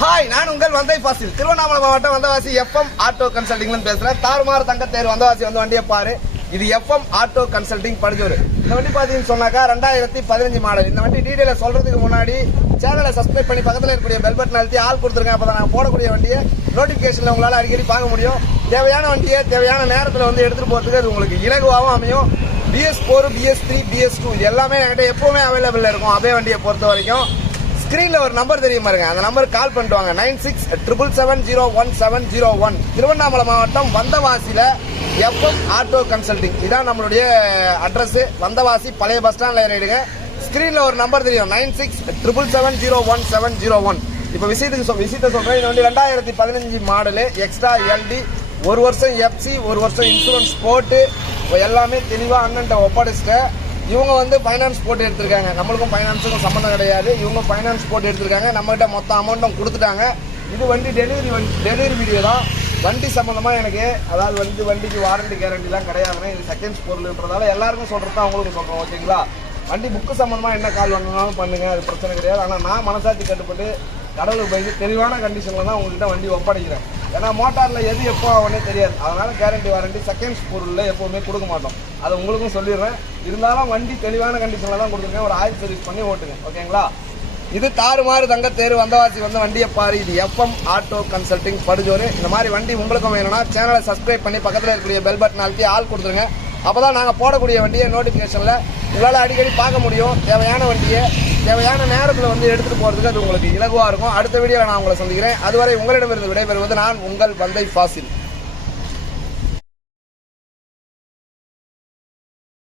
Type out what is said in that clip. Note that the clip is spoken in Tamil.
ஹாய், நான் உங்கள் வந்தை ஃபாசில். திருவண்ணாமலை மாவட்டம் வந்தவாசி எஃப்எம் ஆட்டோ கன்சல்டிங்ல பேசுறேன். தாறுமாறு தங்க தேர் வந்தவாசி வந்து வண்டியை பாரு. இது எஃப்எம் ஆட்டோ கன்சல்டிங் படுஜோர். இந்த வண்டி பாத்தீங்கன்னு சொன்னாக்கா 2015 மாடல். இந்த வண்டி டீடைல சொல்றதுக்கு முன்னாடி சேனலை சப்ஸ்கிரைப் பண்ணி பக்கத்தில் இருக்கக்கூடிய பெல் பட்டன் அழுத்தி ஆள் கொடுத்துருங்க. அப்பதான் நான் போடக்கூடிய வண்டியை நோட்டிபிகேஷன்ல உங்களால அடிக்கடி பார்க்க முடியும். தேவையான வண்டியை தேவையான நேரத்தில் வந்து எடுத்துட்டு போறதுக்கு அது உங்களுக்கு இலகுவாகவும் அமையும். BS4, BS3, BS2 இது எல்லாமே என்கிட்ட எப்பவுமே அவைலபிள் இருக்கும். அதே வண்டியை பொறுத்த வரைக்கும் ஸ்கிரீன்ல ஒரு நம்பர் தெரியும் பாருங்க, அந்த நம்பருக்கு கால் பண்ணிட்டு வாங்க. 9677701701. திருவண்ணாமலை மாவட்டம் வந்தவாசியில எஃப்எம் ஆட்டோ கன்சல்டிங் இதான் நம்மளுடைய அட்ரஸ். வந்தவாசி பழைய பஸ் ஸ்டாண்ட் லைன் எடுங்க. ஸ்கிரீன்ல ஒரு நம்பர் தெரியும் 9677701701. இப்ப விஷயத்தை சொல்றேன். இந்த வண்டி 2015 மாடலு, எக்ஸ்ட்ரா LD, 1 வருஷம் FC, 1 வருஷம் இன்சூரன்ஸ் போட்டு எல்லாமே தெளிவா அண்ணன்ட்ட ஒப்படைச்சிட்டேன். இவங்க வந்து ஃபைனான்ஸ் போட்டு எடுத்திருக்காங்க. நம்மளுக்கும் ஃபைனான்ஸுக்கும் சம்மந்தம் கிடையாது. இவங்க ஃபைனான்ஸ் போட்டு எடுத்திருக்காங்க. நம்மகிட்ட மொத்த அமௌண்ட்டும் கொடுத்துட்டாங்க. இது வண்டி டெலிவரி வீடியோ தான். வண்டி சம்மந்தமா எனக்கு அதாவது வந்து வண்டிக்கு வாரண்டி கேரண்டிலாம் கிடையாதுன்னா இது செகண்ட்ஸ் பொருள்ன்றதால எல்லாருக்கும் சொல்றது தான் அவங்களுக்கு சொல்றோம். ஓகேங்களா? வண்டி புக்கு சம்மந்தமா என்ன கால் பண்ணாலும் பண்ணுங்க, அது பிரச்சனை கிடையாது. ஆனால் நான் மனசாட்சி கட்டுப்பட்டு கடவுளுக்கு பயந்து தெளிவான கண்டிஷன்ல தான் உங்கள்கிட்ட வண்டி ஒப்படைக்கிறேன். ஏன்னா மோட்டார்ல எது எப்போ ஆகும்னே தெரியாது. அதனால கேரண்டி வாரண்டி செகண்ட்ஸ் பொருள்ல எப்பவுமே கொடுக்க மாட்டோம். அதை உங்களுக்கும் சொல்லிடுறேன். இருந்தாலும் வண்டி தெளிவான கண்டிஷன்ல தான் கொடுத்துருக்கேன். ஒரு ஆயில் சர்வீஸ் பண்ணி ஓட்டுங்க. ஓகேங்களா? இது தாறுமாறு தங்க தேர் வந்தவாசி வந்து வண்டியை பாரு. இது எஃப்எம் ஆட்டோ கன்சல்டிங் படுஜோர். இந்த மாதிரி வண்டி உங்களுக்கும் வேணும்னா சேனலை சப்ஸ்கிரைப் பண்ணி பக்கத்தில் இருக்கக்கூடிய பெல் பட்டன் அழுத்தி ஆள் கொடுத்துருங்க. அப்போதான் நாங்கள் போடக்கூடிய வண்டியை நோட்டிஃபிகேஷன்ல உங்களால் அடிக்கடி பார்க்க முடியும். தேவையான வண்டியை தேவையான நேரத்தில் வந்து எடுத்துகிட்டு போகிறதுக்கு அது உங்களுக்கு இலகுவாக இருக்கும். அடுத்த வீடியோவில் நான் உங்களை சந்திக்கிறேன். அதுவரை உங்களிடமிருந்து விடைபெறுவது நான் உங்கள் வந்தை ஃபாசில்.